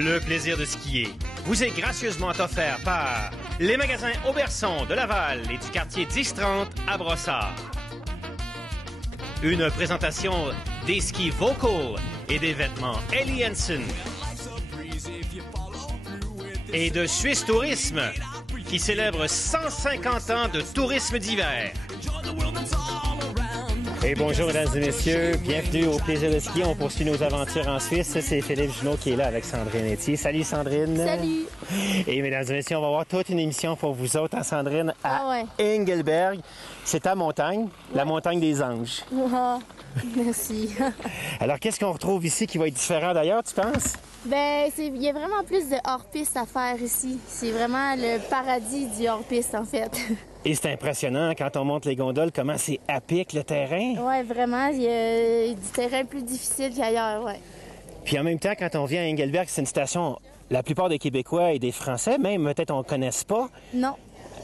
Le plaisir de skier vous est gracieusement offert par les magasins Auberson de Laval et du quartier 1030 à Brossard. Une présentation des skis Vocal et des vêtements Ellie Hansen. Et de Suisse Tourisme, qui célèbre 150 ans de tourisme d'hiver. Et bonjour, mesdames et messieurs. Bienvenue au Plaisir de ski. On poursuit nos aventures en Suisse. C'est Philippe Junot qui est là avec Sandrine Etier. Salut, Sandrine. Salut. Et mesdames et messieurs, on va voir toute une émission pour vous autres, hein, Sandrine, à Engelberg. C'est ta montagne, la montagne des anges. Ah, merci. Alors, qu'est-ce qu'on retrouve ici qui va être différent d'ailleurs, tu penses? Ben, il y a vraiment plus de hors-piste à faire ici. C'est vraiment le paradis du hors-piste, en fait. Et c'est impressionnant quand on monte les gondoles, comment c'est à pic le terrain. Oui, vraiment. Il y a du terrain plus difficile qu'ailleurs, oui. Puis en même temps, quand on vient à Engelberg, c'est une station, la plupart des Québécois et des Français, même peut-être on ne connaisse pas. Non.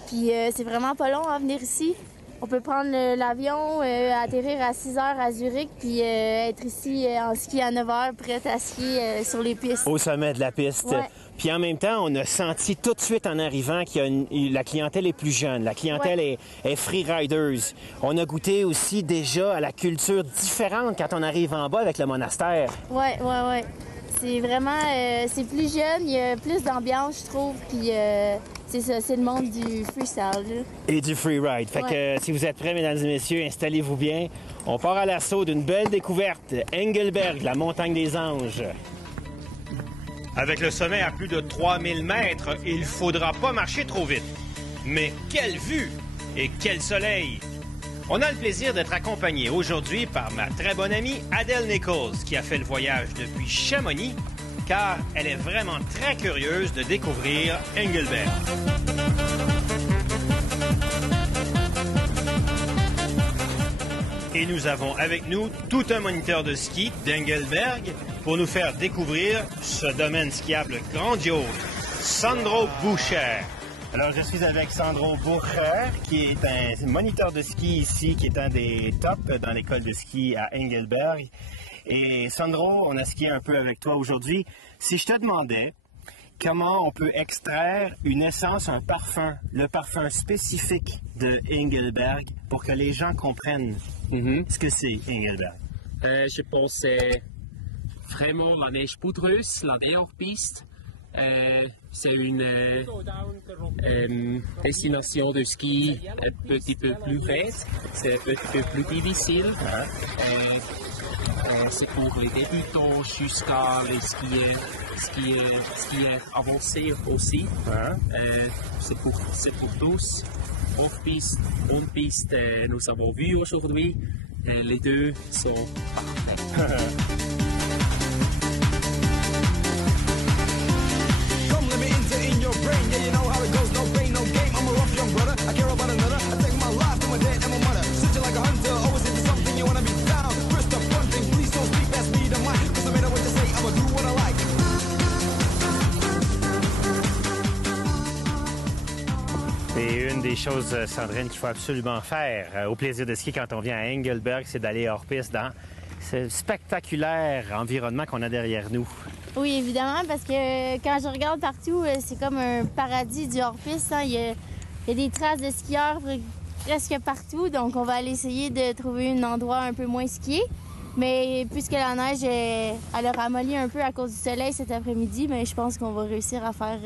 Puis c'est vraiment pas long à venir ici. On peut prendre l'avion, atterrir à 6 heures à Zurich, puis être ici en ski à 9 heures, prête à skier sur les pistes. Au sommet de la piste. Ouais. Puis en même temps, on a senti tout de suite en arrivant qu'il la clientèle est plus jeune. La clientèle est freeriders. On a goûté aussi déjà à la culture différente quand on arrive en bas avec le monastère. Oui. C'est vraiment... c'est plus jeune, il y a plus d'ambiance, je trouve, puis... c'est ça, c'est le monde du freestyle. Et du freeride. Fait que si vous êtes prêts, mesdames et messieurs, installez-vous bien. On part à l'assaut d'une belle découverte. Engelberg, la montagne des anges. Avec le sommet à plus de 3000 mètres, il ne faudra pas marcher trop vite. Mais quelle vue et quel soleil! On a le plaisir d'être accompagné aujourd'hui par ma très bonne amie Adèle Nichols, qui a fait le voyage depuis Chamonix, car elle est vraiment très curieuse de découvrir Engelberg. Et nous avons avec nous tout un moniteur de ski d'Engelberg pour nous faire découvrir ce domaine skiable grandiose, Sandro Bucher. Alors, je suis avec Sandro Bucher, qui est un moniteur de ski ici, qui est un des tops dans l'école de ski à Engelberg. Et Sandro, on a skié un peu avec toi aujourd'hui. Si je te demandais comment on peut extraire une essence, un parfum, le parfum spécifique de Engelberg pour que les gens comprennent ce que c'est Engelberg. Je pense que c'est vraiment la neige poudreuse, la hors-piste. C'est une destination de ski un petit peu plus verte, c'est un petit peu plus difficile. C'est pour les débutants jusqu'à les skieurs avancés aussi. C'est pour tous. Off-piste, on-piste, nous avons vu aujourd'hui, les deux sont parfaits. Et une des choses, Sandrine, qu'il faut absolument faire au plaisir de ski quand on vient à Engelberg, c'est d'aller hors-piste dans ce spectaculaire environnement qu'on a derrière nous. Oui, évidemment, parce que quand je regarde partout, c'est comme un paradis du hors-piste. Hein. Il y a des traces de skieurs presque partout, donc on va aller essayer de trouver un endroit un peu moins skié. Mais puisque la neige, elle a ramolli un peu à cause du soleil cet après-midi, mais je pense qu'on va réussir à faire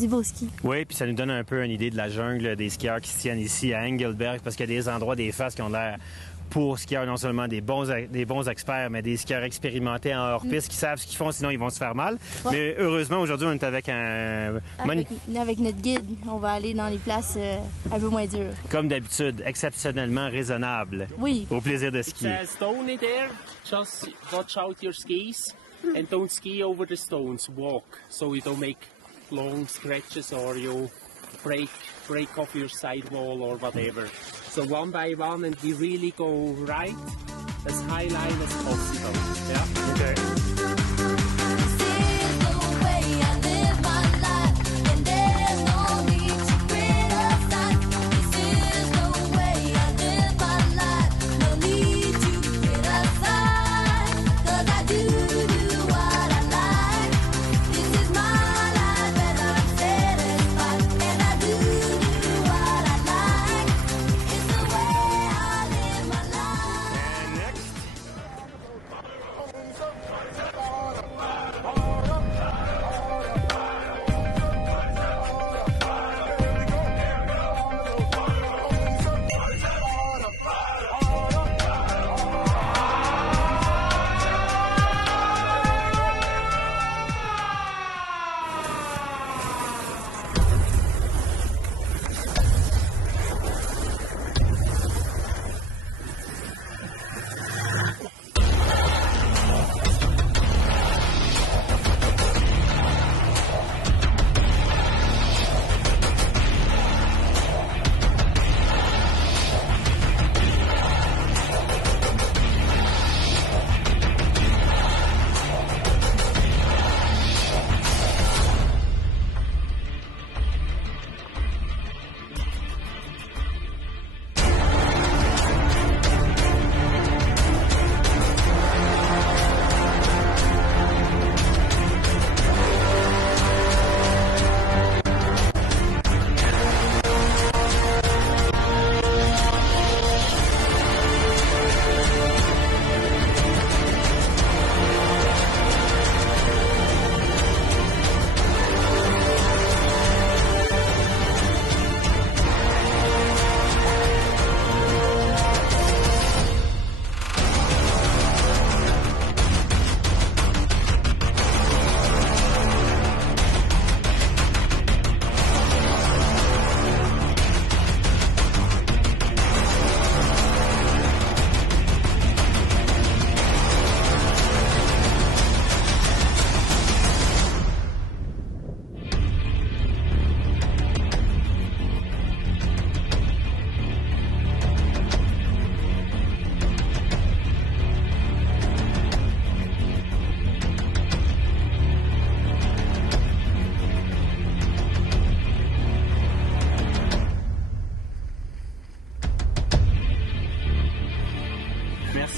du beau ski. Oui, puis ça nous donne un peu une idée de la jungle des skieurs qui se tiennent ici à Engelberg, parce qu'il y a des endroits, des faces qui ont l'air pour skieurs, non seulement des bons experts, mais des skieurs expérimentés en hors-piste qui savent ce qu'ils font, sinon ils vont se faire mal. Ouais. Mais heureusement, aujourd'hui, on est avec avec notre guide. On va aller dans les places un peu moins dures. Comme d'habitude, exceptionnellement raisonnable. Oui. Au plaisir de skier. There's a stone in there. Just watch out your skis and don't ski over the stones. Walk so you don't make long stretches or you break off your sidewall or whatever. So one by one, and we really go right as high line as possible. Yeah. Okay.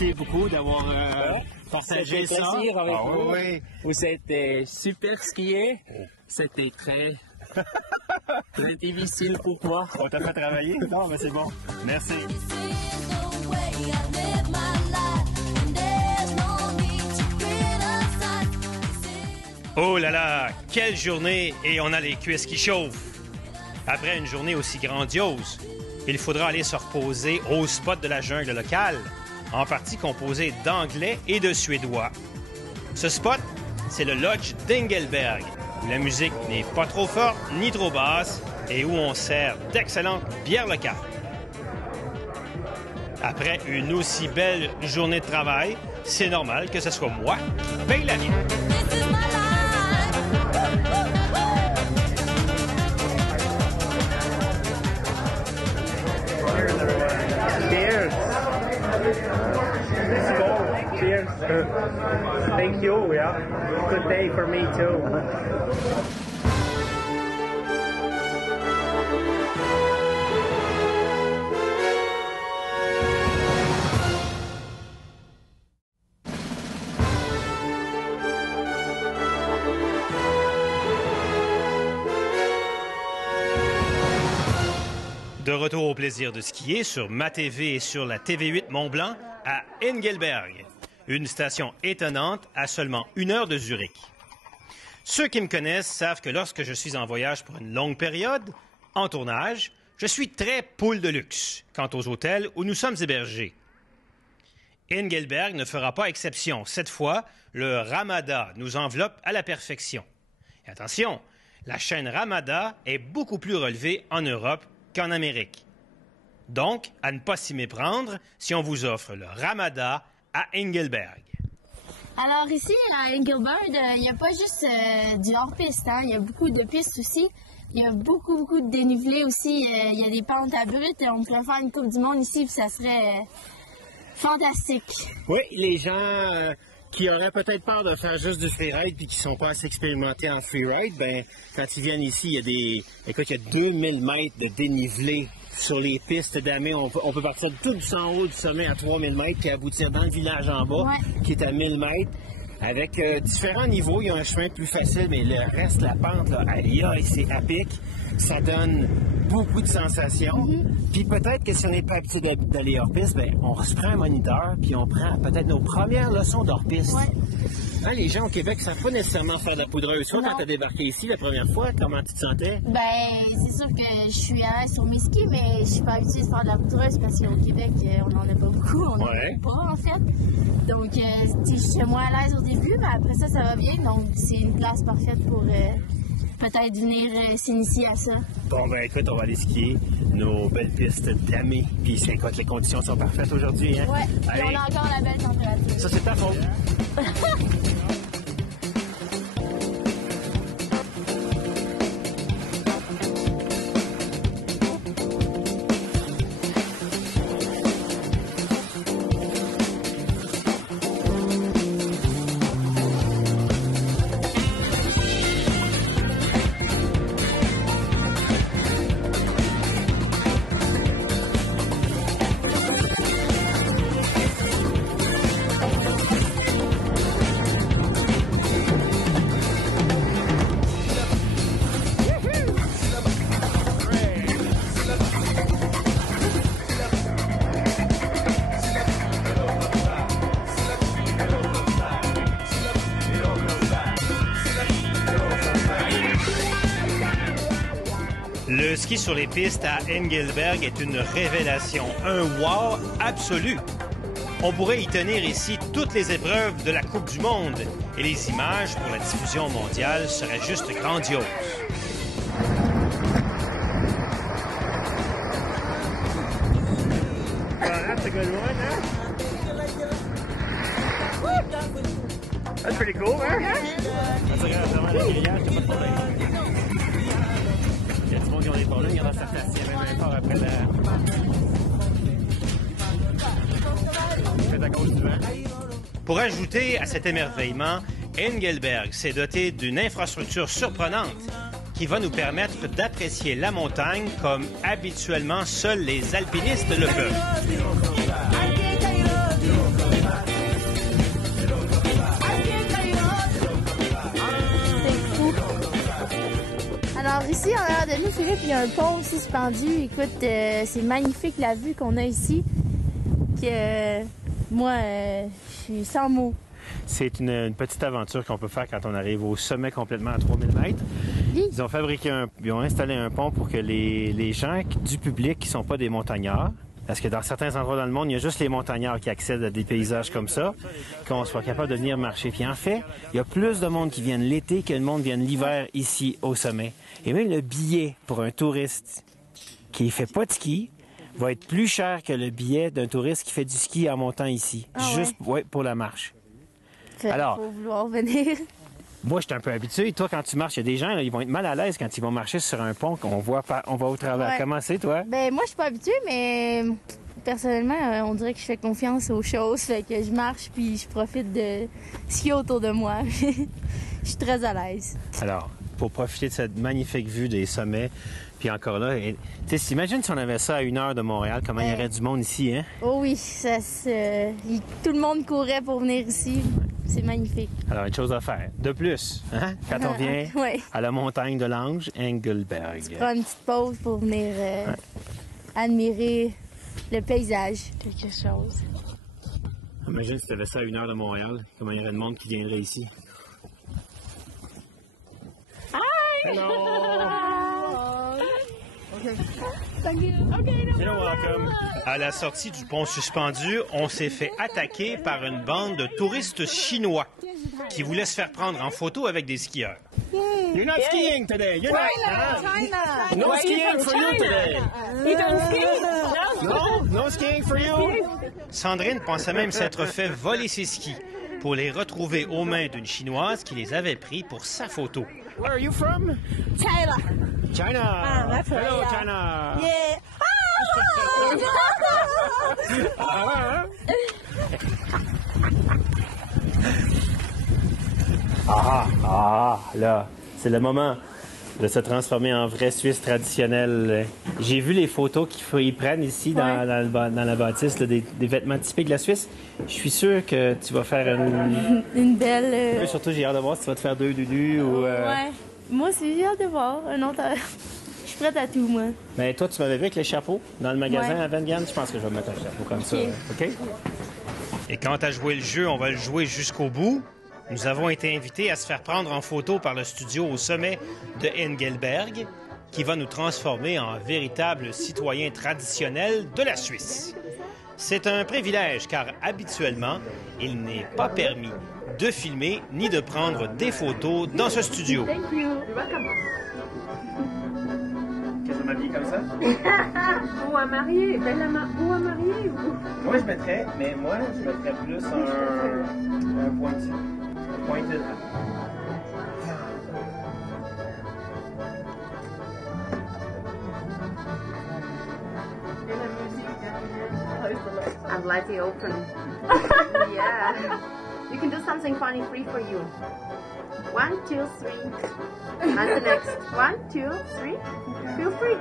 merci beaucoup d'avoir partagé ça. Plaisir avec vous. Oui. Vous êtes super skié. C'était très difficile pour moi. On t'a fait travailler? Non, mais c'est bon. Merci. Oh là là, quelle journée et on a les cuisses qui chauffent. Après une journée aussi grandiose, il faudra aller se reposer au spot de la jungle locale, en partie composé d'anglais et de suédois. Ce spot, c'est le Lodge d'Engelberg, où la musique n'est pas trop forte ni trop basse et où on sert d'excellentes bières locales. Après une aussi belle journée de travail, c'est normal que ce soit moi qui paye la mienne. Cheers. Let's go. Cheers. Thank you. Yeah. Good day for me too. De retour au plaisir de skier sur ma TV et sur la TV8 Mont-Blanc à Engelberg, une station étonnante à seulement 1 heure de Zurich. Ceux qui me connaissent savent que lorsque je suis en voyage pour une longue période, en tournage, je suis très poule de luxe quant aux hôtels où nous sommes hébergés. Engelberg ne fera pas exception. Cette fois, le Ramada nous enveloppe à la perfection. Et attention, la chaîne Ramada est beaucoup plus relevée en Europe qu'en Amérique. Donc, à ne pas s'y méprendre si on vous offre le Ramada à Engelberg. Alors ici, à Engelberg, il n'y a pas juste du hors-piste, hein. Il y a beaucoup de pistes aussi. Il y a beaucoup de dénivelé aussi. Il y a des pentes abruptes. On pourrait faire une Coupe du Monde ici, puis ça serait fantastique. Oui, les gens qui auraient peut-être peur de faire juste du freeride puis qui sont pas assez expérimentés en freeride, ben quand ils viennent ici, il y a 2000 mètres de dénivelé sur les pistes d'Amé. On peut partir tout en haut du sommet à 3000 mètres puis aboutir dans le village en bas, qui est à 1000 mètres. Avec différents niveaux, il y a un chemin plus facile, mais le reste, la pente, là, c'est à pic. Ça donne beaucoup de sensations. Puis peut-être que si on n'est pas habitué d'aller hors-piste, ben, on se prend un moniteur, puis on prend peut-être nos premières leçons d'hors-piste. Hein, les gens au Québec ne savent pas nécessairement faire de la poudreuse. Toi, quand tu as débarqué ici la première fois, comment tu te sentais? Ben, c'est sûr que je suis à l'aise sur mes skis, mais je suis pas habituée de faire de la poudreuse parce qu'au Québec, on n'en a pas beaucoup. On n'en a pas, en fait. Donc, je suis moins à l'aise au début, mais après ça, ça va bien. Donc, c'est une place parfaite pour peut-être venir s'initier à ça. Bon, ben écoute, on va aller skier nos belles pistes d'Amé. Puis c'est quoi que les conditions sont parfaites aujourd'hui, hein? Ouais, et on a encore la belle température. Ça, c'est ta faute. Le ski sur les pistes à Engelberg est une révélation, un wow absolu. On pourrait y tenir ici toutes les épreuves de la Coupe du Monde et les images pour la diffusion mondiale seraient juste grandioses. That's a good one, huh? That's pretty cool, man. That's vraiment le grillage, t'as pas de problème. Il y a du monde qui ont des problèmes, il y en a certains qui même un fort après la... C'est à cause du vent. Pour ajouter à cet émerveillement, Engelberg s'est doté d'une infrastructure surprenante qui va nous permettre d'apprécier la montagne comme habituellement seuls les alpinistes le peuvent. ici, en arrière de nous, Philippe, il y a un pont suspendu. Écoute, c'est magnifique la vue qu'on a ici. Que moi, je suis sans mots. C'est une petite aventure qu'on peut faire quand on arrive au sommet complètement à 3000 mètres. Oui. Ils ont installé un pont pour que les gens du public qui ne sont pas des montagnards, parce que dans certains endroits dans le monde, il y a juste les montagnards qui accèdent à des paysages comme ça, qu'on soit capable de venir marcher. Puis en fait, il y a plus de monde qui viennent l'été que de monde qui viennent l'hiver ici au sommet. Et même le billet pour un touriste qui ne fait pas de ski va être plus cher que le billet d'un touriste qui fait du ski en montant ici, juste pour la marche. Alors, faut vouloir venir. Moi, je suis un peu habitué. Toi, quand tu marches, il y a des gens, là, ils vont être mal à l'aise quand ils vont marcher sur un pont qu'on voit on va au travers. Ouais. Comment c'est, toi? Ben, moi, je suis pas habituée, mais personnellement, on dirait que je fais confiance aux choses. Fait que je marche puis je profite de ce qu'il y a autour de moi. Je suis très à l'aise. Alors, pour profiter de cette magnifique vue des sommets, puis encore là, tu sais, t'imagines si on avait ça à 1 heure de Montréal, comment il y aurait du monde ici, hein? Oh oui, tout le monde courait pour venir ici. C'est magnifique. Alors, une chose à faire. De plus, hein? Quand on vient Ouais. à la montagne de l'Ange, Engelberg. Prendre une petite pause pour venir admirer le paysage. Quelque chose. Imagine si tu avais ça à 1 heure de Montréal, comment il y aurait de monde qui viendrait ici. Hi! Hello! You're welcome. À la sortie du pont suspendu, on s'est fait attaquer par une bande de touristes chinois qui voulaient se faire prendre en photo avec des skieurs. You're not skiing today. You're not. No skiing for you today. You don't ski? No skiing for you. Sandrine pensait même s'être fait voler ses skis pour les retrouver aux mains d'une Chinoise qui les avait pris pour sa photo. Where are you from? China. China. That's right, Hello, yeah. China. Yeah. Là, c'est le moment de se transformer en vrai Suisse traditionnel. J'ai vu les photos qu'ils prennent ici dans la bâtisse, là, des vêtements typiques de la Suisse. Je suis sûr que tu vas faire Une belle... Surtout, j'ai hâte de voir si tu vas te faire 2 dudus ou... Ouais. Moi aussi, j'ai hâte de voir. Un autre... Je suis prête à tout, moi. Mais toi, tu m'avais vu avec les chapeaux dans le magasin Ouais. à Vengan. Je pense que je vais me mettre un chapeau comme ça. OK? Et quant à jouer le jeu, on va le jouer jusqu'au bout. Nous avons été invités à se faire prendre en photo par le studio au sommet de Engelberg, qui va nous transformer en véritables citoyens traditionnels de la Suisse. C'est un privilège car habituellement, il n'est pas permis de filmer ni de prendre des photos dans ce studio. Qu'est-ce que m'habiller comme ça? Ou à marier. Ou à marier. Moi, je mettrais plus un pointu. Pointed. I'd like to open. Yeah. You can do something funny free for you. 1, 2, 3. And the next. 1, 2, 3. Feel free.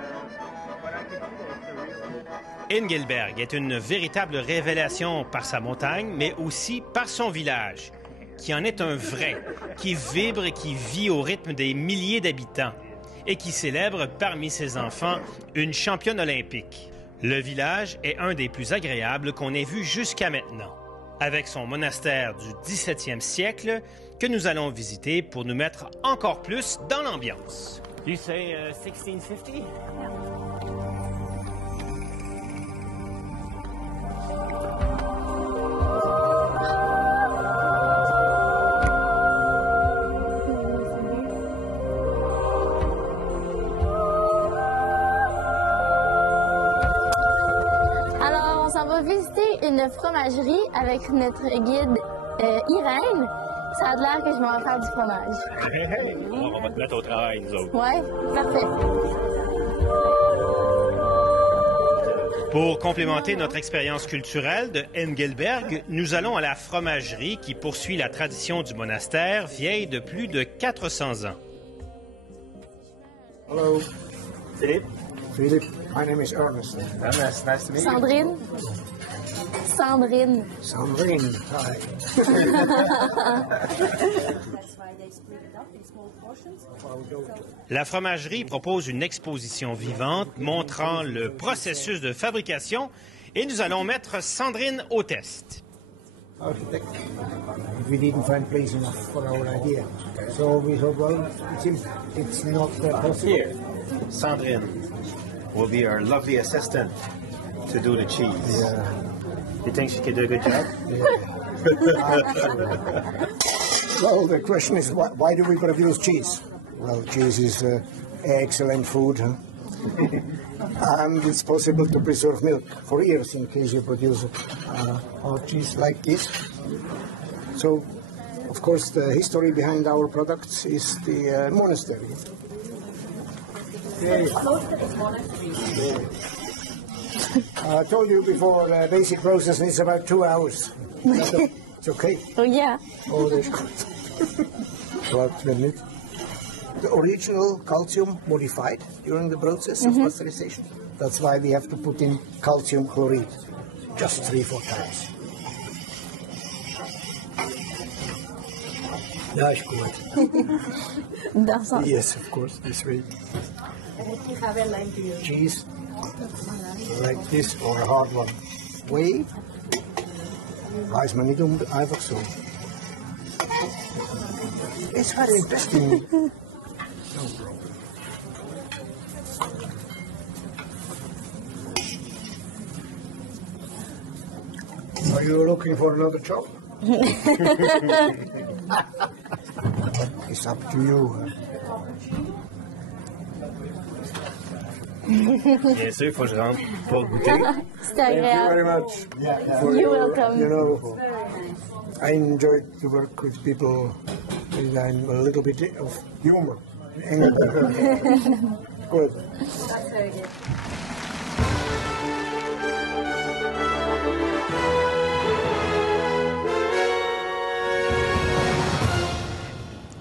Engelberg est une véritable révélation par sa montagne, mais aussi par son village, qui en est un vrai, qui vibre et qui vit au rythme des milliers d'habitants, et qui célèbre parmi ses enfants une championne olympique. Le village est un des plus agréables qu'on ait vu jusqu'à maintenant, avec son monastère du 17e siècle que nous allons visiter pour nous mettre encore plus dans l'ambiance. You say 1650? Alors, on s'en va visiter une fromagerie avec notre guide Irène. Ça a l'air que je m'en vais faire du fromage. On va te mettre au travail, nous autres. Ouais, parfait. Pour complémenter notre expérience culturelle de Engelberg, nous allons à la fromagerie qui poursuit la tradition du monastère vieille de plus de 400 ans. Hello, Philippe. Philip. My name is Ernest. Nice to meet you. Sandrine. Sandrine. Sandrine, hi. La fromagerie propose une exposition vivante montrant le processus de fabrication et nous allons mettre Sandrine au test. Architect, we didn't find place enough for our idea. So we thought, well, it's not possible. Here, Sandrine will be our lovely assistant to do the cheese. Yeah. You think she could do a good job? Well, the question is, why do we produce cheese? Well, cheese is excellent food, huh? And it's possible to preserve milk for years in case you produce our cheese like this. So, of course, the history behind our products is the monastery. I told you before, the basic process is about 2 hours. It's okay. Oh, yeah. Oh, that's good. About 2 minutes. The original calcium modified during the process of pasteurization. That's why we have to put in calcium chloride, just 3-4 times. That's good. Yes, of course, this way. Cheese, like this, or a hard one. Whey, weiß man nicht einfach so. It's very interesting. No problem. Are you looking for another job? It's up to you. Bien sûr, il faut que je rentre pour goûter. C'est Thank you agréable. very much. You're welcome. You know, I enjoy to work with people with a little bit of humor. Good.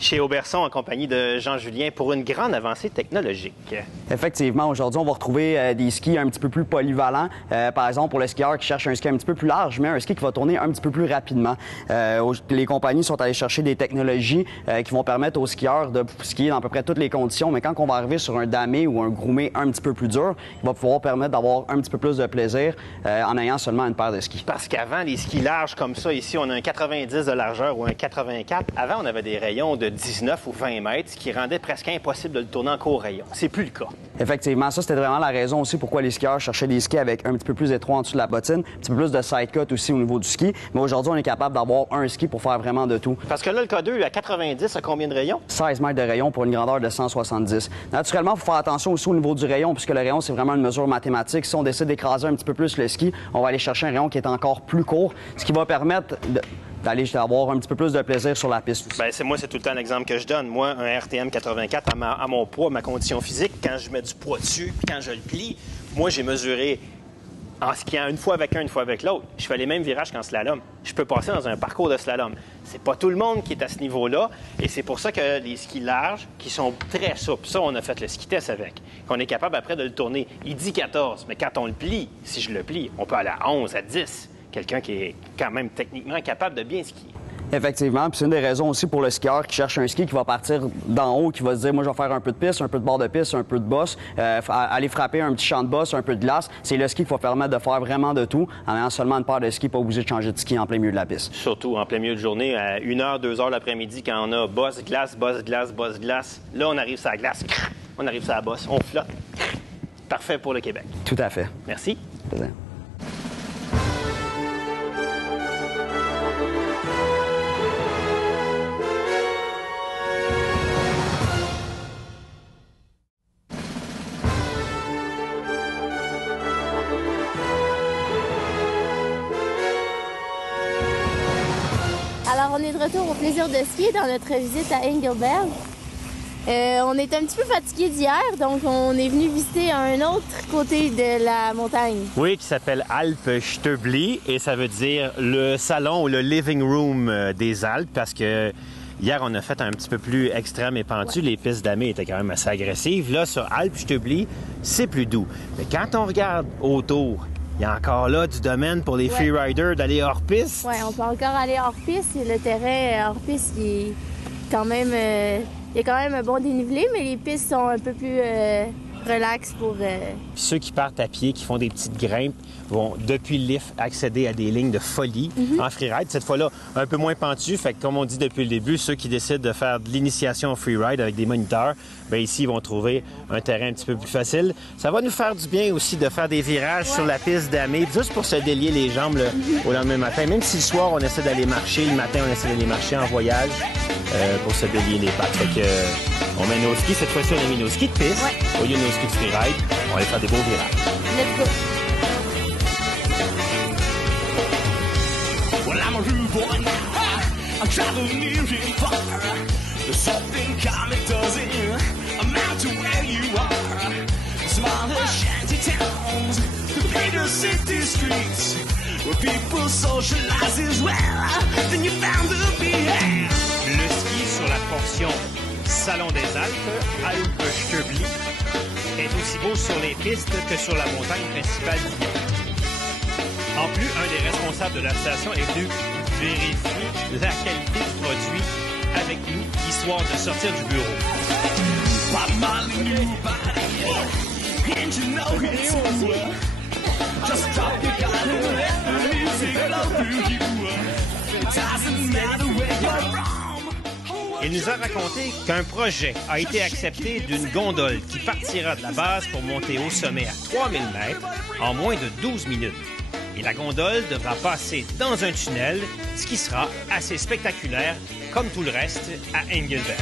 Chez Auberson, en compagnie de Jean-Julien, pour une grande avancée technologique. Effectivement, aujourd'hui, on va retrouver des skis un petit peu plus polyvalents. Par exemple, pour le skieur qui cherche un ski un petit peu plus large, mais un ski qui va tourner un petit peu plus rapidement. Les compagnies sont allées chercher des technologies qui vont permettre aux skieurs de skier dans à peu près toutes les conditions, mais quand on va arriver sur un damé ou un groomé un petit peu plus dur, il va pouvoir permettre d'avoir un petit peu plus de plaisir en ayant seulement une paire de skis. Parce qu'avant, les skis larges comme ça, ici, on a un 90 de largeur ou un 84. Avant, on avait des rayons de 19 ou 20 mètres, ce qui rendait presque impossible de le tourner en court rayon. C'est plus le cas. Effectivement, ça, c'était vraiment la raison aussi pourquoi les skieurs cherchaient des skis avec un petit peu plus étroit en dessous de la bottine, un petit peu plus de side cut aussi au niveau du ski. Mais aujourd'hui, on est capable d'avoir un ski pour faire vraiment de tout. Parce que là, le K2 à 90, a combien de rayons? 16 mètres de rayon pour une grandeur de 170. Naturellement, il faut faire attention aussi au niveau du rayon, puisque le rayon, c'est vraiment une mesure mathématique. Si on décide d'écraser un petit peu plus le ski, on va aller chercher un rayon qui est encore plus court, ce qui va permettre d'aller avoir un petit peu plus de plaisir sur la piste aussi. Bien, c'est tout le temps l'exemple que je donne. Moi, un RTM 84 à mon poids, ma condition physique, quand je mets du poids dessus, puis quand je le plie, moi, j'ai mesuré en skiant une fois avec un, une fois avec l'autre. Je fais les mêmes virages qu'en slalom. Je peux passer dans un parcours de slalom. C'est pas tout le monde qui est à ce niveau-là, et c'est pour ça que les skis larges, qui sont très souples, ça, on a fait le ski test avec, qu'on est capable après de le tourner. Il dit 14, mais quand on le plie, si je le plie, on peut aller à 11, à 10. Quelqu'un qui est quand même techniquement capable de bien skier. Effectivement, puis c'est une des raisons aussi pour le skieur qui cherche un ski qui va partir d'en haut, qui va se dire, moi, je vais faire un peu de piste, un peu de bord de piste, un peu de bosse, aller frapper un petit champ de bosse, un peu de glace. C'est le ski qui va permettre de faire vraiment de tout en ayant seulement une paire de skis, pas obligé de changer de ski en plein milieu de la piste. Surtout en plein milieu de journée, à 1h, 2h l'après-midi, quand on a bosse, glace, bosse, glace, bosse, glace. Là, on arrive sur la glace, on arrive sur la bosse, on flotte. Parfait pour le Québec. Tout à fait. Merci. Plaisir. Alors, on est de retour au plaisir de skier dans notre visite à Engelberg. On est un petit peu fatigué d'hier, donc on est venu visiter un autre côté de la montagne. Oui, qui s'appelle Alpestöbli, et ça veut dire le salon ou le living room des Alpes, parce que hier, on a fait un petit peu plus extrême et pentu. Les pistes d'Amé étaient quand même assez agressives. Là, sur Alpestöbli, c'est plus doux. Mais quand on regarde autour, il y a encore là du domaine pour les freeriders d'aller hors-piste. Oui, on peut encore aller hors-piste. Le terrain hors-piste, il est quand même... il y a quand même un bon dénivelé, mais les pistes sont un peu plus relax pour... Puis ceux qui partent à pied, qui font des petites grimpes, vont, depuis le lift, accéder à des lignes de folie en freeride. Cette fois-là, un peu moins pentu. Fait que, comme on dit depuis le début, ceux qui décident de faire de l'initiation en freeride avec des moniteurs, bien ici, ils vont trouver un terrain un petit peu plus facile. Ça va nous faire du bien aussi de faire des virages sur la piste damée, juste pour se délier les jambes au lendemain matin. Même si le soir, on essaie d'aller marcher, le matin, on essaie d'aller marcher en voyage pour se délier les pattes. Fait que, on met nos skis. Cette fois-ci, on a mis nos skis de piste au lieu de nos skis de freeride. On va aller faire des beaux virages. Let's go! Well, I'm a rude boy now. I travel near and far. There's something common doesn't amount to where you are. Smaller shanty towns, the bigger city streets, where people socialize as well. Then you found the beat. Le ski sur la portion Salon des Alpes, Alpes-Stöbli, est aussi beau sur les pistes que sur la montagne principale d'Ion. En plus, un des responsables de la station est venu vérifier la qualité du produit avec nous, histoire de sortir du bureau. Il nous a raconté qu'un projet a été accepté d'une gondole qui partira de la base pour monter au sommet à 3000 mètres en moins de 12 minutes. Et la gondole devra passer dans un tunnel, ce qui sera assez spectaculaire, comme tout le reste, à Engelberg.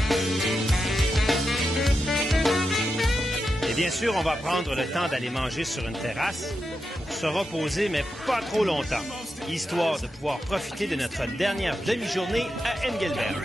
Et bien sûr, on va prendre le temps d'aller manger sur une terrasse pour se reposer, mais pas trop longtemps, histoire de pouvoir profiter de notre dernière demi-journée à Engelberg.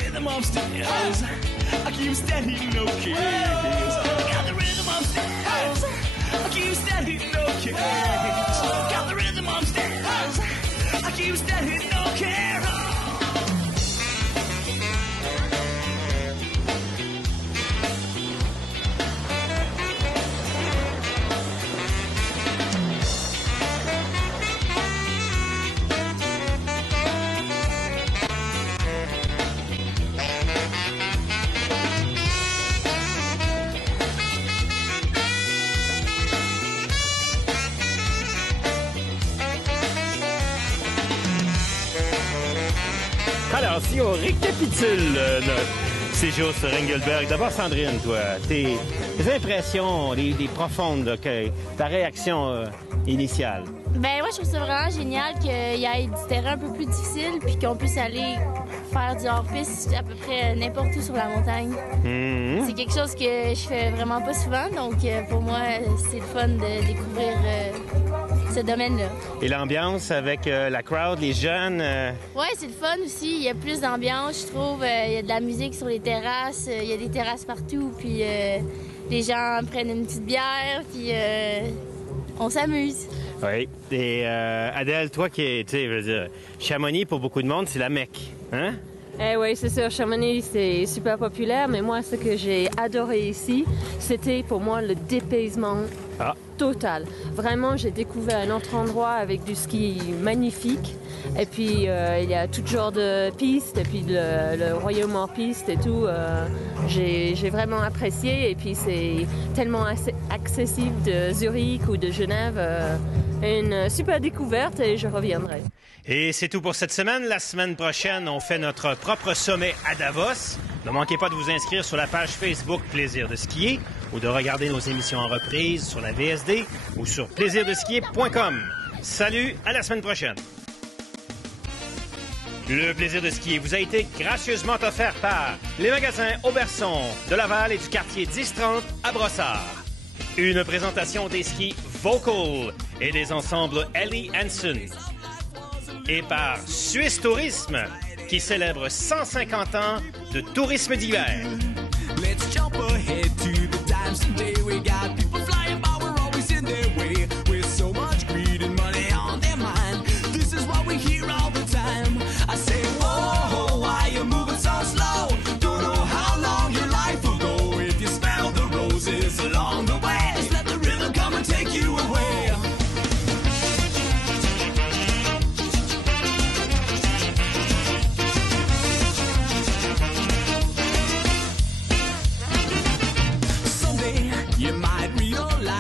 Alors, si on récapitule notre séjour sur Engelberg, d'abord, Sandrine, toi, tes impressions, les profondes, là, ta réaction initiale. Ben moi, je trouve ça vraiment génial qu'il y ait du terrain un peu plus difficile puis qu'on puisse aller faire du hors-piste à peu près n'importe où sur la montagne. C'est quelque chose que je fais vraiment pas souvent, donc pour moi, c'est le fun de découvrir ce domaine-là. Et l'ambiance avec la crowd, les jeunes? Oui, c'est le fun aussi. Il y a plus d'ambiance, je trouve. Il y a de la musique sur les terrasses. Il y a des terrasses partout. Puis les gens prennent une petite bière. Puis on s'amuse. Oui. Et Adèle, toi qui es, tu sais, je veux dire, Chamonix, pour beaucoup de monde, c'est la Mecque. Hein? Eh oui, c'est sûr, Chamonix, c'est super populaire, mais moi, ce que j'ai adoré ici, c'était pour moi le dépaysement total. Vraiment, j'ai découvert un autre endroit avec du ski magnifique. Et puis, il y a tout genre de pistes, et puis le royaume hors piste et tout. J'ai vraiment apprécié, et puis c'est tellement accessible de Zurich ou de Genève. Une super découverte, et je reviendrai. Et c'est tout pour cette semaine. La semaine prochaine, on fait notre propre sommet à Davos. Ne manquez pas de vous inscrire sur la page Facebook Plaisir de skier ou de regarder nos émissions en reprise sur la VSD ou sur plaisirdeskier.com. Salut, à la semaine prochaine. Le Plaisir de skier vous a été gracieusement offert par les magasins Auberson de Laval et du quartier 1030 à Brossard. Une présentation des skis Vocal et des ensembles Ellie Hansen. Et par Suisse Tourisme, qui célèbre 150 ans de tourisme d'hiver. Let's jump ahead to the times today. We got people flying by, we're always in their way. With so much greed and money on their mind, this is what we hear all the time. I say, whoa, why you moving so slow? Don't know how long your life will go. If you smell the roses along the way, just let the rhythm come and take you away. your life.